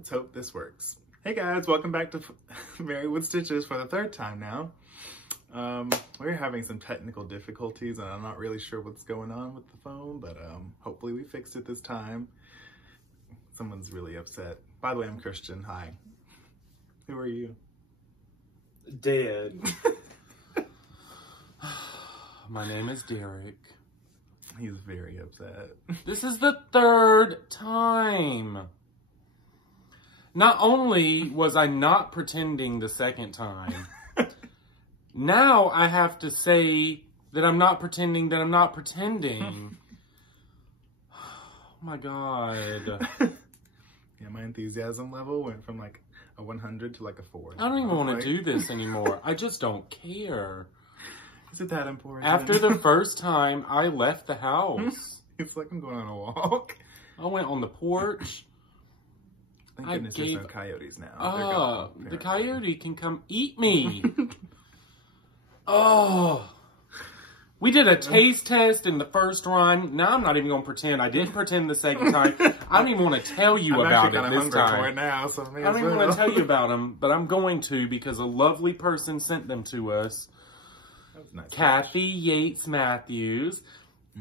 Let's hope this works. Hey guys, welcome back to Married with Stitches for the third time now. We're having some technical difficulties and I'm not really sure what's going on with the phone, but hopefully we fixed it this time. Someone's really upset. By the way, I'm Christian. Hi. Who are you? Dead. My name is Derek. He's very upset. This is the third time. Not only was I not pretending the second time, now I have to say that I'm not pretending that I'm not pretending. Oh my God. Yeah, my enthusiasm level went from like a 100 to like a 4. I don't even want to do this anymore. I just don't care. Is it that important? After the first time, I left the house. It's like I'm going on a walk. I went on the porch. Thank goodness there's no coyotes now. The coyote can come eat me. Oh. We did a taste test in the first run. Now I'm not even going to pretend. I didn't pretend the second time. I don't even want to tell you about it this time. For it now, so I don't even want to tell you about them, but I'm going to because a lovely person sent them to us. Nice. Kathy Yates Matthews,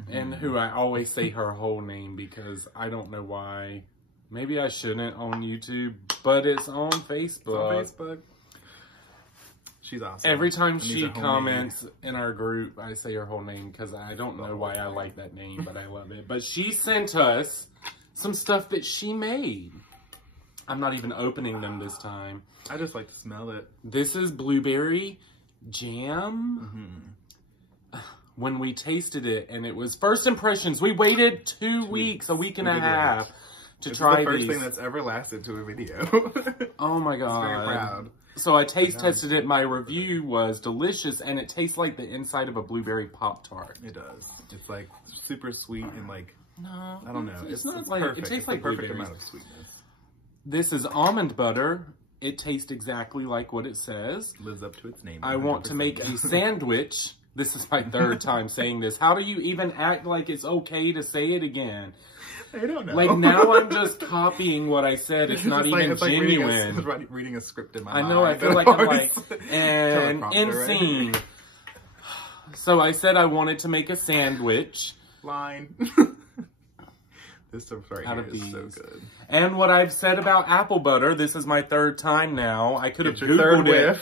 and who I always say her whole name because I don't know why. Maybe I shouldn't on YouTube, but it's on Facebook. It's on Facebook. She's awesome. Every time she comments in our group, I say her whole name because I don't know why I like that name, but I love it. But she sent us some stuff that she made. I'm not even opening them this time. I just like to smell it. This is blueberry jam. When we tasted it, and it was first impressions. We waited 2 weeks, a week and a half to try these. It's the first thing that's ever lasted to a video. Oh my God. I'm very proud. So I taste tested it. My review was delicious, and it tastes like the inside of a blueberry Pop-Tart. It does. It's like super sweet and like, no, I don't know. It's not like, perfect. it tastes like perfect blueberries. amount of sweetness. This is almond butter. It tastes exactly like what it says. Lives up to its name. I want to make a sandwich. This is my third time saying this. How do you even act like it's okay to say it again? I don't know. Like, now I'm just copying what I said. It's not even genuine. Like reading a script in my mind. I know, I feel like I'm like, and end scene. So I said I wanted to make a sandwich. Line. This stuff right here is so good. And what I've said about apple butter, this is my third time now. I could have Googled it.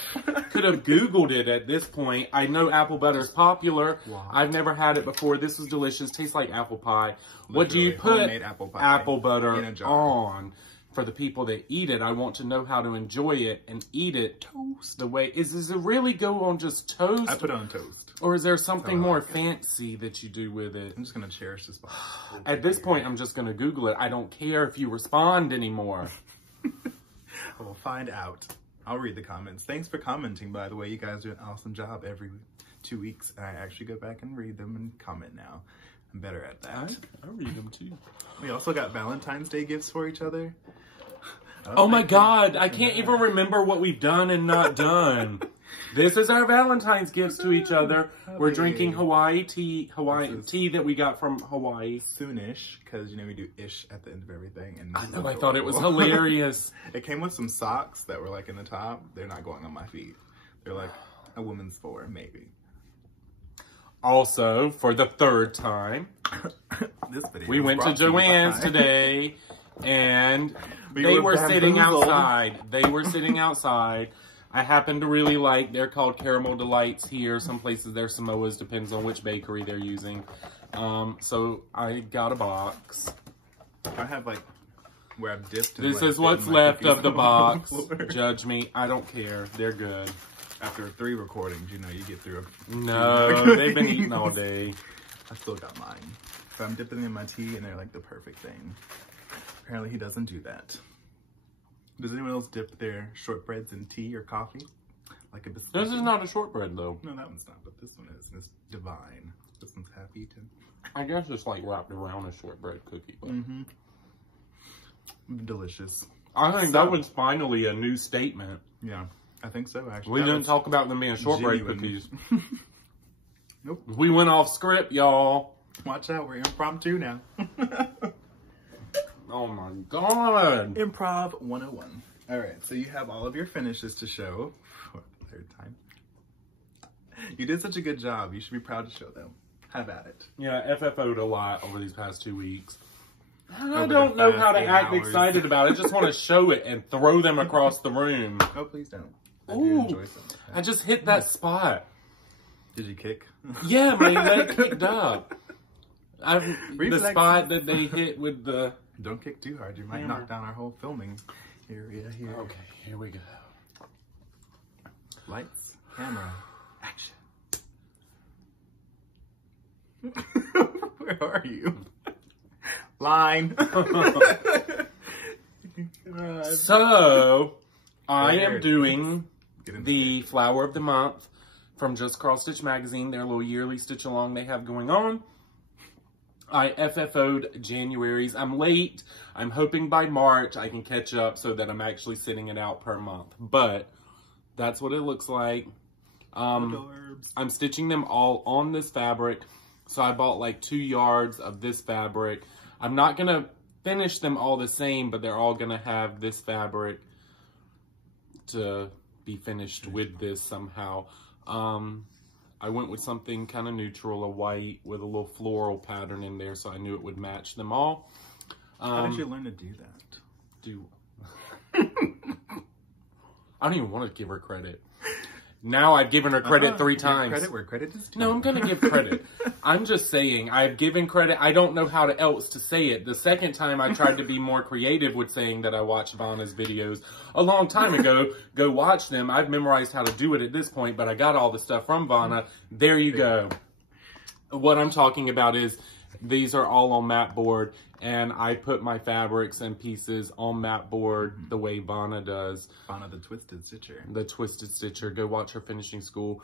Could have Googled it at this point. I know apple butter is popular. Wow. I've never had it before. This was delicious. Tastes like apple pie. What do you put apple butter on? For the people that eat it, I want to know how to enjoy it and eat it toast the way. Does it really go on just toast? I put it on toast. Or is there something more fancy that you do with it? I'm just going to cherish this box. At this point, I'm just going to Google it. I don't care if you respond anymore. We'll find out. I'll read the comments. Thanks for commenting, by the way. You guys do an awesome job every 2 weeks. I actually go back and read them and comment now. I'm better at that. I read them too. We also got Valentine's Day gifts for each other. Oh my God. I can't even remember what we've done and not done. This is our Valentine's gifts to each other. We're drinking Hawaiian tea that we got from Hawaii. Soonish, because you know we do ish at the end of everything. And I know, I thought it was hilarious. It came with some socks that were like in the top. They're not going on my feet. They're like a woman's four, maybe. Also, for the third time, we went to Joann's today, and they were sitting outside. They were sitting outside. I happen to really like, they're called Caramel Delights here. Some places they're Samoa's, depends on which bakery they're using. So I got a box. I have like, where I've dipped. This is what's left of the box. Judge me. I don't care. They're good. After 3 recordings, you know, you get through. No, they've been eating all day. I still got mine. So I'm dipping in my tea and they're like the perfect thing. Apparently he doesn't do that. Does anyone else dip their shortbreads in tea or coffee? Like a biscuit? This is not a shortbread though. No, that one's not, but this one is. It's divine. This one's half eaten. I guess it's like wrapped around a shortbread cookie. But... delicious. I think that was finally a new statement. Yeah, I think so actually. We didn't talk about them being shortbread cookies. Nope. We went off script, y'all. Watch out, we're impromptu now. Oh my God. Improv 101. All right, so you have all of your finishes to show for the third time. You did such a good job. You should be proud to show them. Have at it. Yeah, FFO'd a lot over these past 2 weeks. I don't know how to act excited about it. I just want to show it and throw them across the room. Oh, please don't. I do enjoy some. I just hit that spot. Did you kick? Yeah, my leg kicked up. The spot that they hit with the... Don't kick too hard. You might knock down our whole filming area here. Okay, here we go. Lights, camera, action. Where are you? Line. So, I am doing the Flower of the Month from Just Cross Stitch Magazine, their little yearly stitch along they have going on. I FFO'd January's. I'm late. I'm hoping by March I can catch up so that I'm actually sending it out per month. But that's what it looks like. I'm stitching them all on this fabric. So I bought like 2 yards of this fabric. I'm not going to finish them all the same, but they're all going to have this fabric to be finished with this somehow. I went with something kind of neutral, a white with a little floral pattern in there, so I knew it would match them all. How did you learn to do that? I don't even want to give her credit. Now I've given her credit 3 times. Credit where credit is due. No, I'm going to give credit. I'm just saying, I've given credit. I don't know how else to say it. The second time I tried to be more creative with saying that I watched Vanna's videos a long time ago. Go watch them. I've memorized how to do it at this point, but I got all the stuff from Vanna. There you go. What I'm talking about is these are all on mat board, and I put my fabrics and pieces on mat board the way Vanna does. Vanna the Twisted Stitcher. The Twisted Stitcher. Go watch her finishing school.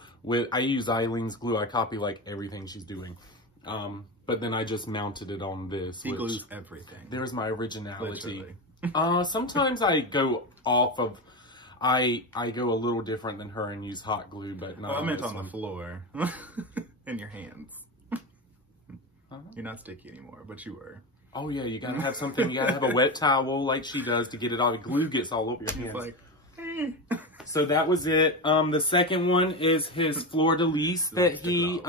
I use Eileen's glue. I copy like everything she's doing. But then I just mounted it on this. He glues everything. There's my originality. Sometimes I go off of... I go a little different than her and use hot glue, but not I meant on the floor. In your hands. You're not sticky anymore, but you were. Oh yeah, you gotta have something. You gotta have a wet towel like she does to get it all. The glue gets all over your hands. Like, So that was it. The second one is his fleur de lis that he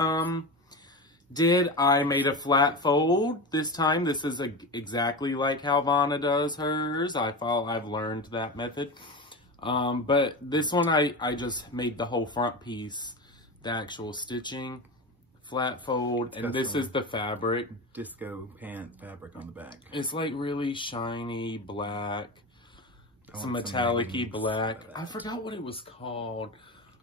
did. I made a flat fold this time. This is exactly like how Vanna does hers. I've learned that method. But this one I just made the whole front piece, the actual stitching. Flat fold, and this is the fabric. Disco pant fabric on the back. It's like really shiny black, some metallic-y black. I forgot what it was called.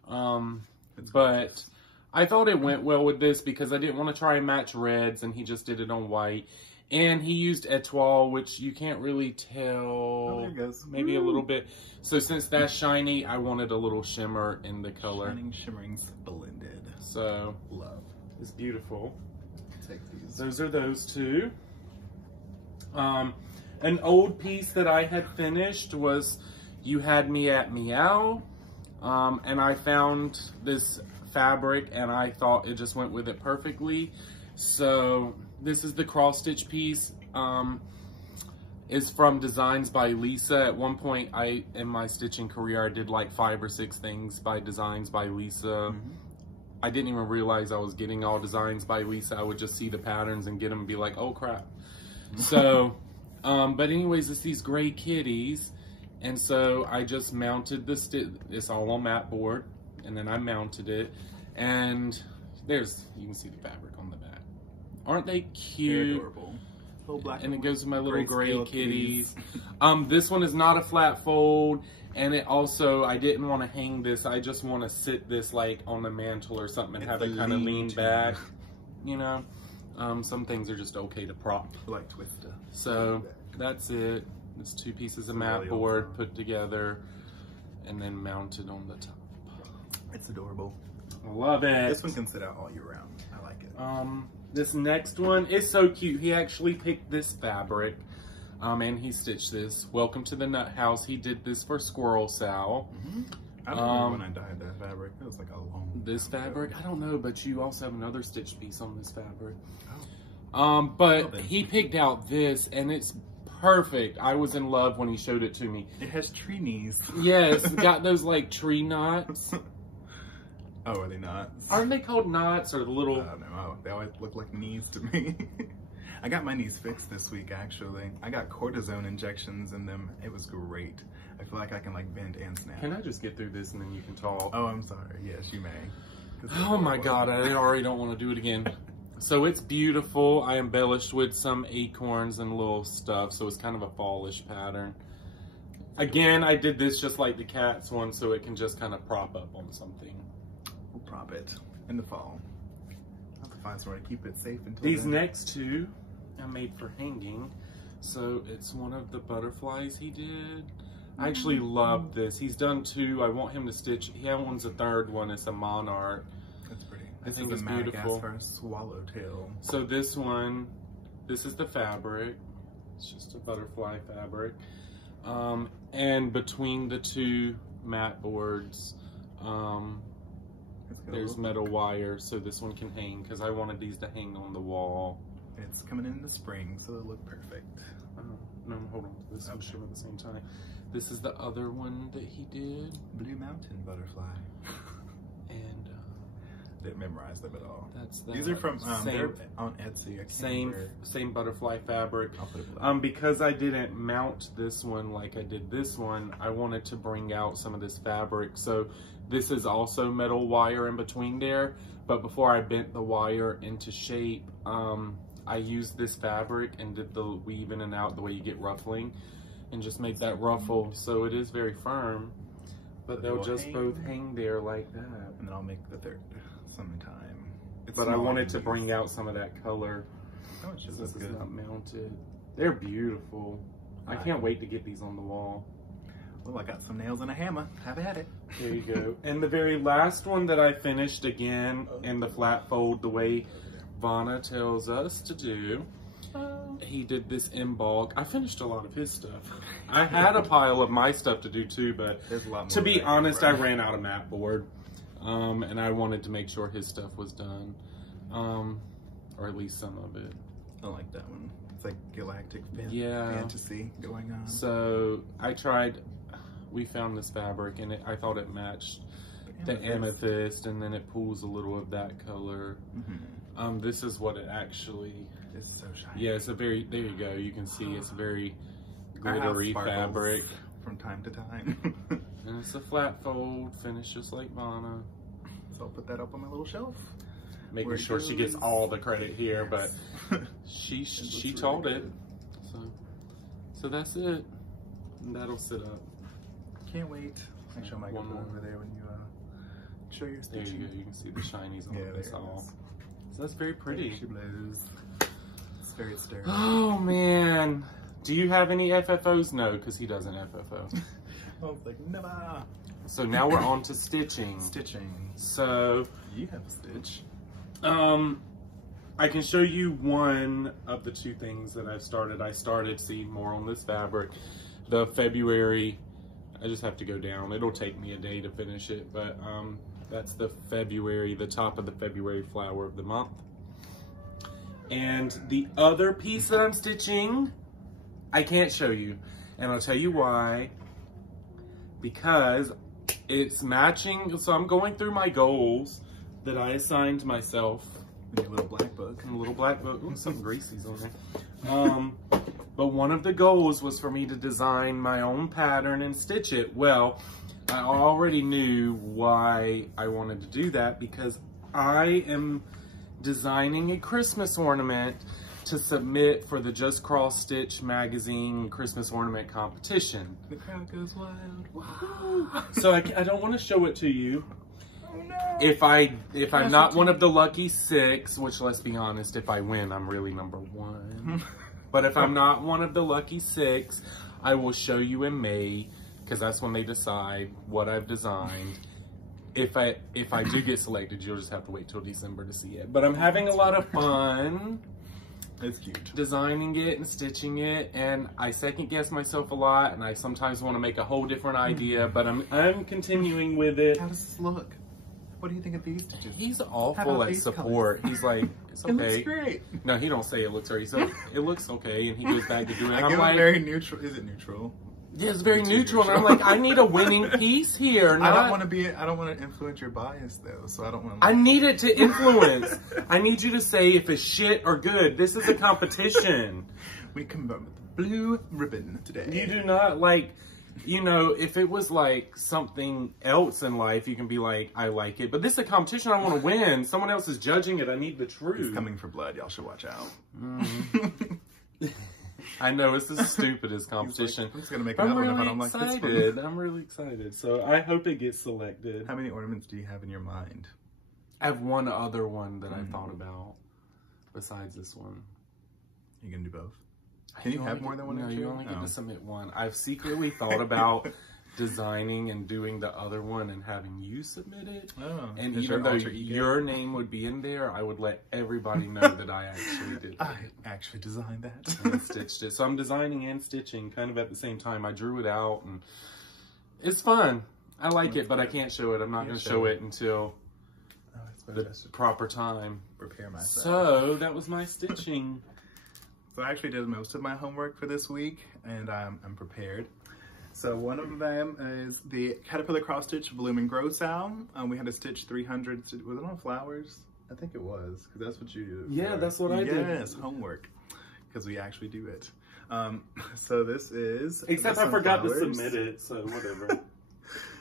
But I thought it went well with this because I didn't want to try and match reds, and he just did it on white. And he used Etoile, which you can't really tell. Oh, there it goes. Maybe a little bit. So since that's shiny, I wanted a little shimmer in the color. Shining, shimmering, blended. So, love. It's beautiful. Take these. Those are those 2. An old piece that I had finished was You Had Me at Meow. And I found this fabric and I thought it just went with it perfectly. So this is the cross stitch piece. It's from Designs by Lisa. At one point in my stitching career, I did like 5 or 6 things by Designs by Lisa. I didn't even realize I was getting all Designs by Lisa. I would just see the patterns and get them and be like, oh crap. So, but anyways, it's these gray kitties. And so I just mounted it's all on mat board. And then I mounted it. And you can see the fabric on the back. Aren't they cute? They're adorable. Black and it goes with my little gray kitties. This one is not a flat fold. And it also, I didn't want to hang this. I just want to sit this like on the mantle or something and have it kind of lean back. You know, some things are just okay to prop. Like Twista. So that's it. It's 2 pieces of mat board put together and then mounted on the top. It's adorable. I love it. This one can sit out all year round. I like it. This next one is so cute. He actually picked this fabric. And he stitched this. Welcome to the Nut House. He did this for Squirrel Sal. I don't remember when I dyed that fabric. It was like a long This fabric? I don't know, but you also have another stitch piece on this fabric. Oh. But he picked out this, and it's perfect. I was in love when he showed it to me. It has tree knees. Yes, got those like tree knots. Oh, are they knots? Aren't they called knots or the little? I don't know. They always look like knees to me. I got my knees fixed this week, actually. I got cortisone injections in them. It was great. I feel like I can like bend and snap. Can I just get through this and then you can talk? Oh, I'm sorry. Yes, you may. Oh my God, I already don't want to do it again. So it's beautiful. I embellished with some acorns and little stuff, so it's kind of a fallish pattern. Again, I did this just like the cat's one, so it can just kind of prop up on something. We'll prop it in the fall. I'll have to find somewhere to keep it safe until These then. next two I made for hanging. So it's one of the butterflies he did. I actually love this. He's done two. I want him to stitch. He owns a third one. It's a monarch. That's pretty. I think it's beautiful. Madagascar swallowtail. So this one, this is the fabric. It's just a butterfly fabric. And between the two mat boards, there's metal wire, so this one can hang because I wanted these to hang on the wall. It's coming in the spring, so it'll look perfect. No, hold on to this one, show at the same time. This is the other one that he did. Blue Mountain butterfly. And didn't memorize them at all. That's the These are from they're on Etsy. Same butterfly fabric. I'll put it below. Because I didn't mount this one like I did this one, I wanted to bring out some of this fabric. So this is also metal wire in between there. But before I bent the wire into shape, I used this fabric and did the weave in and out the way you get ruffling, and just made that ruffle. So it is very firm, but they'll just both hang there like that. And then I'll make the third sometime. But I wanted to bring out some of that color. Oh, it's just this good. is not mounted. They're beautiful. I can't wait to get these on the wall. Well, I got some nails and a hammer. Have at it. There you go. And the very last one that I finished again in the flat fold, the way Vanna tells us to do. He did this embalk. I finished a lot of his stuff. I had a pile of my stuff to do too, but there's a lot more to be honest, I ran out of mat board. And I wanted to make sure his stuff was done. Or at least some of it. I like that one. It's like galactic fantasy going on. So I tried, we found this fabric and I thought it matched the amethyst, and then it pulls a little of that color. This is what it actually is. So shiny. Yeah, it's a very, there you go, you can see it's very glittery fabric from time to time. And it's a flat fold finish just like Vanna. So I'll put that up on my little shelf, making sure she gets all the credit here, but she taught it. So that's it. And that'll sit up. Can't wait. Make sure I might go over there when you show your stitching. There you go. You can see the shinies on this all. So that's very pretty. She blows. It's very sturdy. Oh man. Do you have any FFOs? No, because he doesn't FFO. I was like, never. So now we're on to stitching. So you have a stitch. I can show you one of the two things that I've started. I started seeing more on this fabric. The February, I just have to go down. It'll take me a day to finish it, but that's the February, the top of the February flower of the month. And the other piece that I'm stitching, I can't show you. And I'll tell you why. Because it's matching, so I'm going through my goals that I assigned myself. In your little black book. In a little black book. Ooh, something greasy's on there. But one of the goals was for me to design my own pattern and stitch it. Well, I already knew why I wanted to do that, because I am designing a Christmas ornament to submit for the Just Cross Stitch magazine Christmas ornament competition. The crowd goes wild. Wow. So I don't want to show it to you. Oh, no. If I'm not one of the lucky 6, which let's be honest, if I win, I'm really number 1. But if I'm not one of the lucky 6, I will show you in May, because that's when they decide what I've designed. If I do get selected, you'll just have to wait till December to see it. But I'm having a lot of fun. It's cute. Designing it and stitching it, and I second guess myself a lot, and I sometimes want to make a whole different idea, but I'm continuing with it. How does this look? What do you think of these stitches? He's awful at support. Colors? He's like, it's okay. It looks great. No, he don't say it looks great. So it looks okay, and he goes back to doing it. I'm like, very neutral. Is it neutral? Yeah, it's very neutral. And I'm like, I need a winning piece here. Not... I don't want to influence your bias though, so I don't want to. I need it to influence. I need you to say if it's shit or good. This is a competition. We come up with the blue ribbon today. You do not like, you know, if it was like something else in life, you can be like, I like it. But this is a competition. I want to win. Someone else is judging it. I need the truth. He's coming for blood. Y'all should watch out. I know, it's the stupidest competition. Like, I'm just going to make another one if I don't like this one. I'm really excited. So I hope it gets selected. How many ornaments do you have in your mind? I have one other one that I thought about besides this one. You going to do both? Can you have more than one? No, you only get to submit one. I've secretly thought about designing and doing the other one and having you submit it. Oh, and even though your name would be in there, I would let everybody know that I actually did that. I actually designed that. And stitched it. So I'm designing and stitching kind of at the same time. I drew it out and it's fun. I like it, but I can't show it. I'm not going to show it until the proper time. Prepare myself. So that was my stitching. So I actually did most of my homework for this week and I'm prepared. So one of them is the Caterpillar Cross Stitch Bloom and Grow Sound. We had to stitch 300, was it on flowers? I think it was, because that's what you did. Yeah, that's what I did. Yes, homework, because we actually do it. So this is... Except I forgot to submit it, so whatever.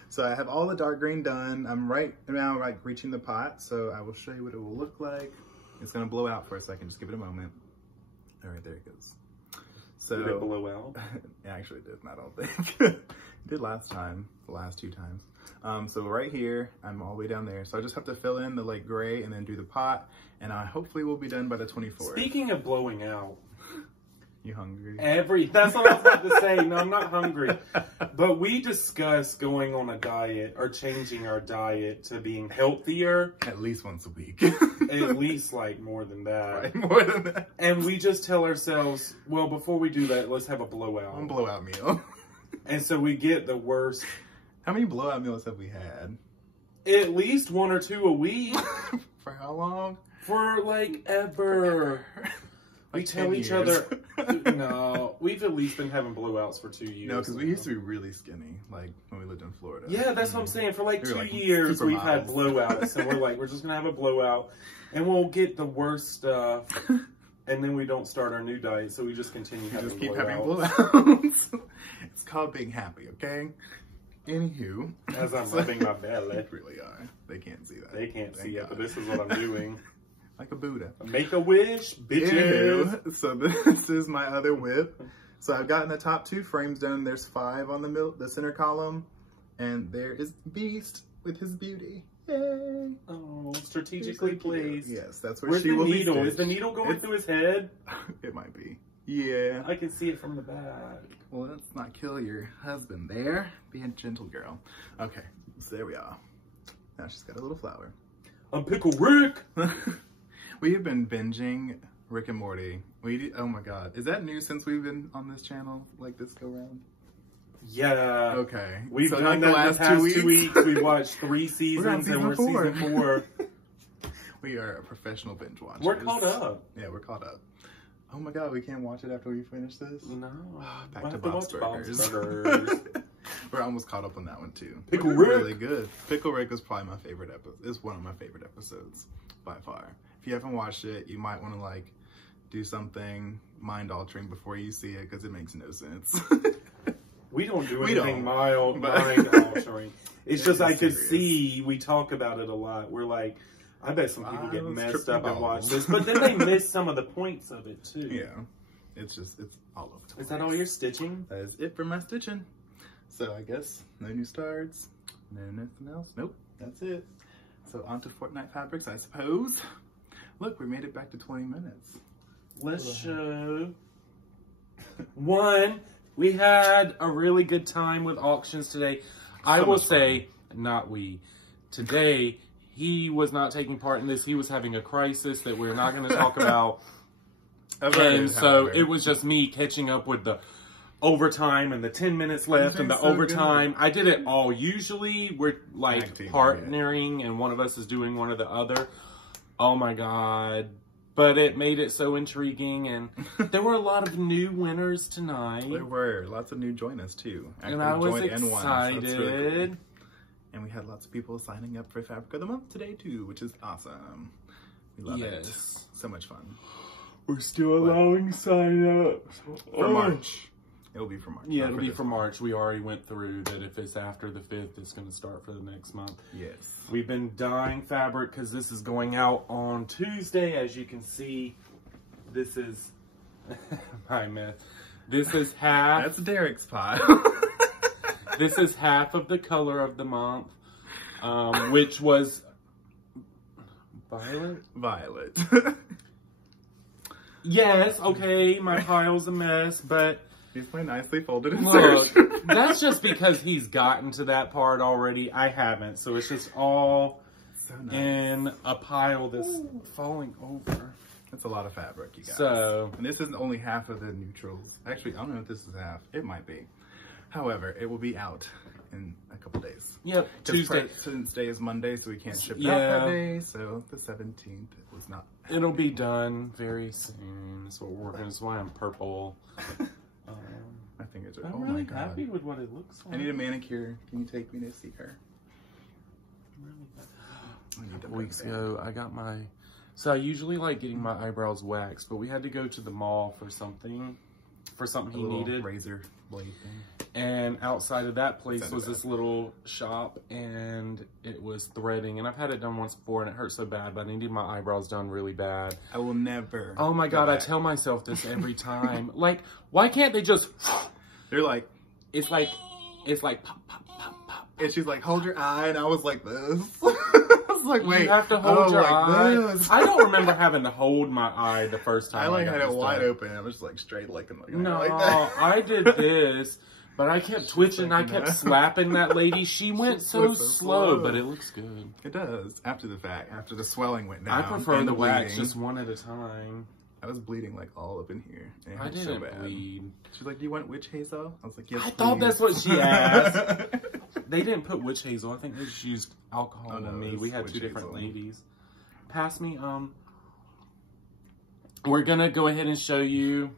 So I have all the dark green done. I'm right now reaching the pot, so I will show you what it will look like. It's going to blow out for a second, just give it a moment. All right, there it goes. So, did it blow out? It actually didn't, I don't think. It did last time, the last 2 times. So right here, I'm all the way down there. So I just have to fill in the like gray and then do the pot. And I hopefully will be done by the 24th. Speaking of blowing out. You hungry? That's what I was about to say. No, I'm not hungry. But we discussed going on a diet or changing our diet to being healthier. At least once a week. At least like more than that. Right, more than that. And we just tell ourselves, well, before we do that, let's have a blowout. One blowout meal. And so we get the worst. How many blowout meals have we had? At least 1 or 2 a week. For how long? For like ever. We tell each other, no, we've at least been having blowouts for 2 years. No, because we used to be really skinny, like when we lived in Florida. Yeah, that's what I'm saying. For like 2 years, we've had blowouts. And we're like, we're just going to have a blowout. And we'll get the worst stuff. And then we don't start our new diet. So we just continue having blowouts. Having blowouts. It's called being happy, okay? Anywho. As I'm rubbing my belly. You really are. They can't see that. They can't see it, but this is what I'm doing. Like a Buddha. Make a wish, bitches. So this is my other whip. So I've gotten the top 2 frames done. There's 5 on the center column. And there is Beast with his beauty. Yay. Oh, strategically placed. Yes, that's where she will be. Is the needle going through his head? It might be. Yeah. I can see it from the back. Well, let's not kill your husband there. Be a gentle girl. Okay, so there we are. Now she's got a little flower. I'm Pickle Rick. We have been binging Rick and Morty. Oh my God. Is that new since we've been on this channel like this go round? Yeah. Okay. We've done like that the last 2 weeks. We've watched 3 seasons and we're season 4. We are a professional binge watchers. We're caught up. Yeah, we're caught up. Oh my God, we can't watch it after we finish this? No. Back to Bob's Burgers. We're almost caught up on that one too. Pickle Rick. Really good. Pickle Rick is probably my favorite episode. It's one of my favorite episodes by far. If you haven't watched it, you might want to like do something mind altering before you see it because it makes no sense. We don't do anything mind altering. It's just I could see we talk about it a lot. We're like, I bet some people get messed up and watch this, but then they miss some of the points of it too. Yeah, it's all over the place. Is that all your stitching? That is it for my stitching. So I guess no new starts, no nothing else. Nope, that's it. So on to Fortnite fabrics, I suppose. Look, we made it back to 20 minutes. Let's show. 1, we had a really good time with auctions today. I will say, not we. Today, he was not taking part in this. He was having a crisis that we're not going to talk about. And so it was just me catching up with the overtime and the 10 minutes left and the so overtime. I did it all. Usually we're the overtime. I did it all. Usually we're like partnering and one of us is doing one or the other. Oh my God. But it made it so intriguing, and there were a lot of new winners tonight. There were lots of new joiners too. And I was excited. So really cool. And we had lots of people signing up for Fabric of the Month today too, which is awesome. We love it. So much fun. We're still allowing sign-ups. For March. It'll be for March. Yeah, it'll be for March. We already went through that if it's after the 5th, it's going to start for the next month. Yes. We've been dyeing fabric because this is going out on Tuesday. As you can see, this is my mess. This is half. That's Derek's pile. This is half of the color of the month, which was violet. Violet. Yes. Okay, my pile's a mess, but. He's my nicely folded Look, that's just because he's gotten to that part already. I haven't, so it's just all so nice. In a pile that's falling over. That's a lot of fabric, you guys. So, and this isn't only half of the neutrals. Actually, I don't know if this is half. It might be. However, it will be out in a couple days. Yep, Tuesday. Since today is Monday, so we can't ship it out that day. So the 17th was not. It'll be done very soon. That's what we're working. That's why I'm purple. I think it's. I'm really happy with what it looks like. I need a manicure. Can you take me to see her? A couple weeks ago, I got my. So I usually like getting my eyebrows waxed, but we had to go to the mall for something he needed. Razor blade thing. And outside of that place was this little shop, and it was threading. And I've had it done once before, and it hurt so bad, but I needed my eyebrows done really bad. I will never. Oh my God, I tell myself this every time. Like, why can't they just... They're like... It's like pop, pop, pop, pop. And she's like, hold your eye, and I was like this. I was like, wait. You have to hold your eye. This. I don't remember having to hold my eye the first time I had it wide open. I was just like straight looking no, like that. I did this. But I kept twitching, I kept slapping that lady. She went so slow, but it looks good. It does, after the fact, after the swelling went down. I prefer the wax just one at a time. I was bleeding like all up in here. I didn't bleed. She's like, do you want witch hazel? I was like, yes, I thought that's what she asked. They didn't put witch hazel. I think they just used alcohol on me. We had two different ladies. Pass me, we're gonna go ahead and show you.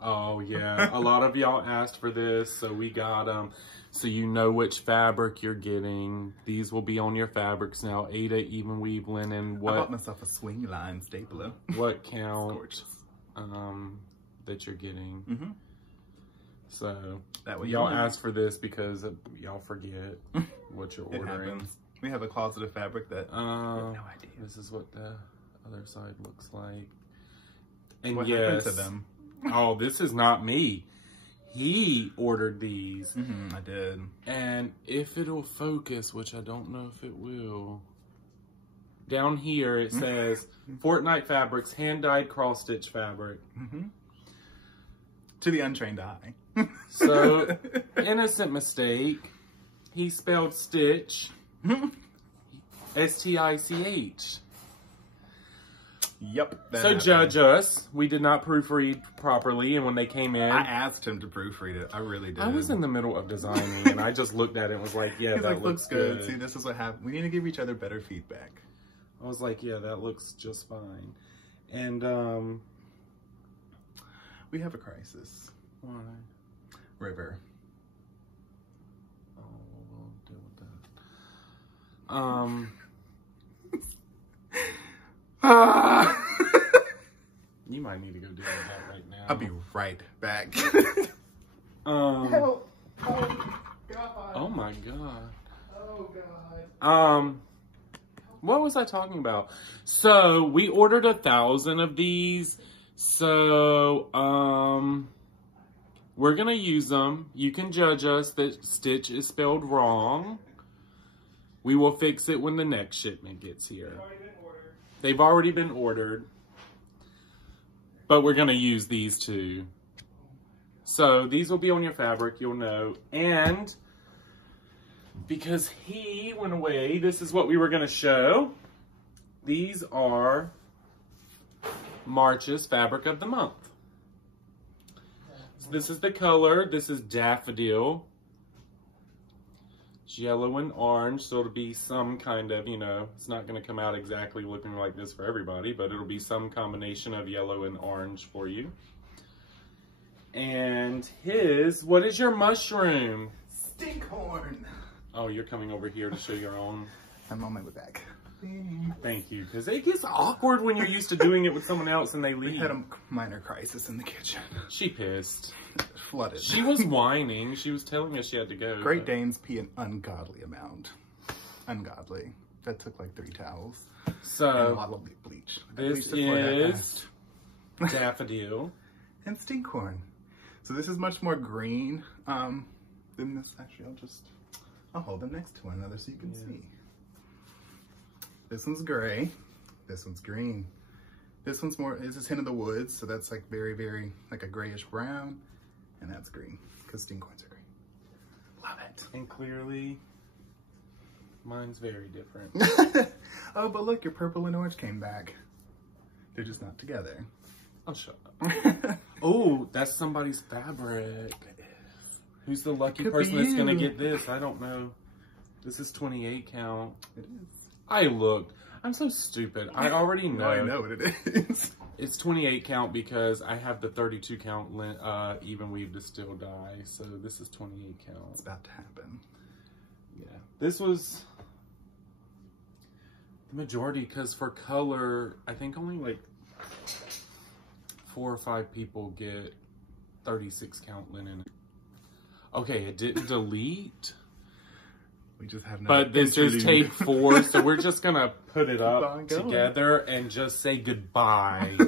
Oh yeah, a lot of y'all asked for this, so we got so you know which fabric you're getting. These will be on your fabrics now. Aida Even Weave Linen. I bought myself a swing line stapler. What count that you're getting. So that way y'all asked for this because y'all forget what you're ordering. We have a closet of fabric that I have no idea. This is what the other side looks like. And what happened to them? Oh, this is not me. He ordered these. I did. And if it'll focus, which I don't know if it will, down here it says Fortnite Fabrics, hand-dyed cross-stitch fabric. To the untrained eye. So, innocent mistake. He spelled stitch. S-T-I-C-H. Yep. So judge us. We did not proofread properly, and when they came in, I asked him to proofread it. I really did. I was in the middle of designing, and I just looked at it and was like, "Yeah, that looks good." See, this is what happened. We need to give each other better feedback. I was like, "Yeah, that looks just fine." And we have a crisis. Why? River. Oh, we'll deal with that. You might need to go deal with that right now. I'll be right back. Help. Oh, God. Oh, my God. Oh, God. What was I talking about? So, we ordered 1,000 of these. So, we're going to use them. You can judge us that stitch is spelled wrong. We will fix it when the next shipment gets here. They've already been ordered. But we're going to use these too. So these will be on your fabric, you'll know. And because he went away, this is what we were going to show. These are March's Fabric of the Month. this is the color. This is Daffodil. It's yellow and orange, so it'll be some kind of, you know, it's not going to come out exactly looking like this for everybody, but it'll be some combination of yellow and orange for you. And what is your mushroom? Stinkhorn. Oh, you're coming over here to show your own. I'm on my way back. Thank you, because it gets awkward when you're used to doing it with someone else and they leave. We had a minor crisis in the kitchen. She pissed. Flooded. She was whining. She was telling us she had to go. Great Danes pee an ungodly amount. Ungodly. That took like 3 towels. So, and a bottle of bleach. This is Daffodil. And Stinkhorn. So this is much more green than this. Actually, I'll hold them next to one another so you can see. This one's gray. This one's green. This one's this is Hint of the Woods, so that's like very, very, like a grayish brown. And that's green, because Stinkhorns are green. Love it. And clearly, mine's very different. Oh, but look, your purple and orange came back. They're just not together. Oh, shut up. Oh, that's somebody's fabric. Who's the lucky person that's going to get this? I don't know. This is 28 count. It is. I looked. I'm so stupid. I already know. I know what it is. It's 28 count because I have the 32 count even weave distilled dye. So this is 28 count. It's about to happen. Yeah. This was the majority because for color, I think only like 4 or 5 people get 36 count linen. Okay, it didn't delete. We just have no. But this is tape 4, so we're just gonna put it up together and just say goodbye.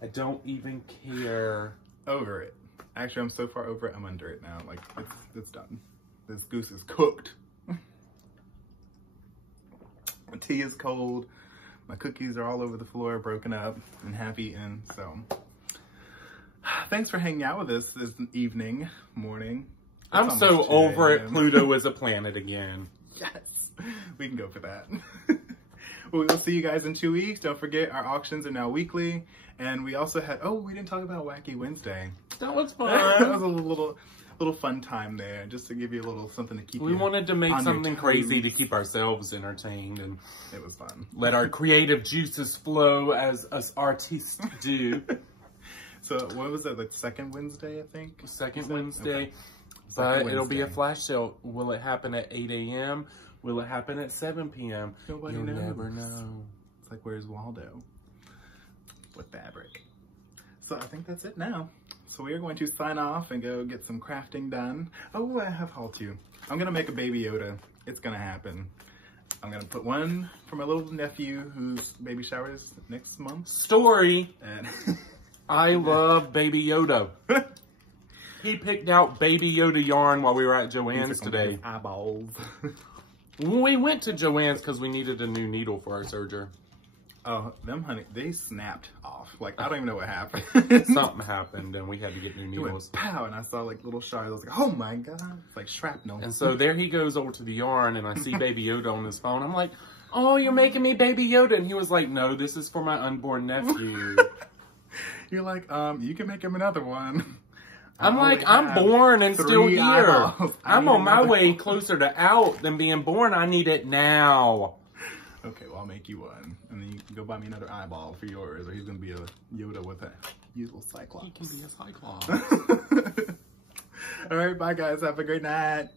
I don't even care. Over it. Actually, I'm so far over it, I'm under it now. Like, it's done. This goose is cooked. My tea is cold. My cookies are all over the floor, broken up and half eaten. So, thanks for hanging out with us this evening, morning. I'm so over it. Pluto is a planet again. Yes, we can go for that. Well, we'll see you guys in 2 weeks. Don't forget, our auctions are now weekly. And we also had, we didn't talk about Wacky Wednesday. That was fun. That was a little fun time there, just to give you a little something to keep you. We wanted to make something crazy to keep ourselves entertained. And it was fun. Let our creative juices flow as us artists do. So what was that, like second Wednesday, I think? Second Wednesday. Okay. But it'll be a flash sale. Will it happen at 8 a.m.? Will it happen at 7 p.m.? Nobody knows. You'll never know. It's like, where's Waldo? With fabric. So I think that's it now. So we are going to sign off and go get some crafting done. Oh, I have haul too. I'm going to make a Baby Yoda. It's going to happen. I'm going to put one for my little nephew whose baby shower is next month. Story. And I love Baby Yoda. He picked out Baby Yoda yarn while we were at Joann's today. Eyeballs. We went to Joann's because we needed a new needle for our serger. Oh, them honey, they snapped off. Like, I don't even know what happened. Something happened and we had to get new needles. It went pow, and I saw like little shards. I was like, oh my God. It's like shrapnel. And so there he goes over to the yarn and I see Baby Yoda on his phone. I'm like, oh, you're making me Baby Yoda. And he was like, no, this is for my unborn nephew. You're like, you can make him another one. I'm like, I'm born and still here. I'm on my way closer to out than being born. I need it now. Okay, well, I'll make you one. And then you can go buy me another eyeball for yours, or he's going to be a Yoda with a usual Cyclops. He can be a Cyclops. All right, bye, guys. Have a great night.